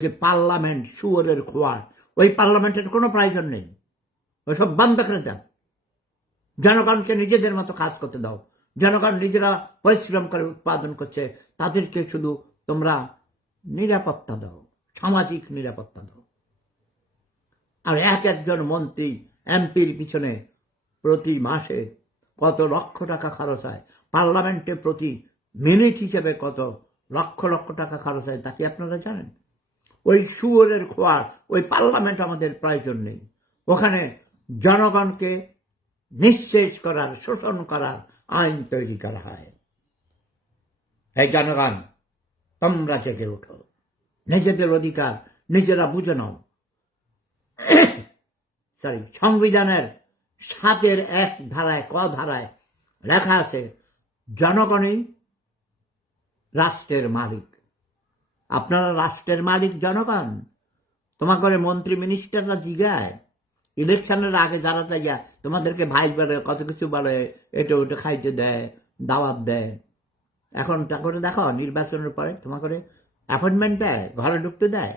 যে পার্লামেন্ট শুয়োরের খোয়ার, ওই পার্লামেন্টের কোনো প্রয়োজন নেই, ওইসব বন্ধ করে দাও। জনগণকে নিজেদের মতো কাজ করতে দাও। জনগণ নিজেরা পরিশ্রম করে উৎপাদন করছে, তাদেরকে শুধু তোমরা নিরাপত্তা দাও, সামাজিক নিরাপত্তা দাও। আর এক একজন মন্ত্রী এমপির পিছনে প্রতি মাসে কত লক্ষ টাকা খরচ হয়, পার্লামেন্টে প্রতি মিনিট হিসেবে কত লক্ষ লক্ষ টাকা খরচ হয়, তা কি আপনারা জানেন? ওই শুয়োরের খোয়ার ওই পার্লামেন্ট আমাদের প্রয়োজন নেই। ওখানে জনগণকে নিঃশেষ করার, শোষণ করার আইন তৈরি করা হয়। এই জনগণ, তোমরা জেগে ওঠো, নিজেদের অধিকার নিজেরা বুঝে নাও। সংবিধানের 7-1 ধারায়, ক ধারায় লেখা আছে, জনগণই রাষ্ট্রের মালিক। আপনারা রাষ্ট্রের মালিক জনগণ। তোমার করে মন্ত্রী মিনিস্টাররা জিগায় ইলেকশনের আগে, যারা যাইয়া তোমাদেরকে ভাই বলে, কত কিছু বলে, এটা ওটা খাইতে দেয়, দাওয়াত দেয়। এখন তা করে দেখো, নির্বাচনের পরে তোমার করে অ্যাপয়েন্টমেন্ট দেয়, ঘরে ঢুকতে দেয়।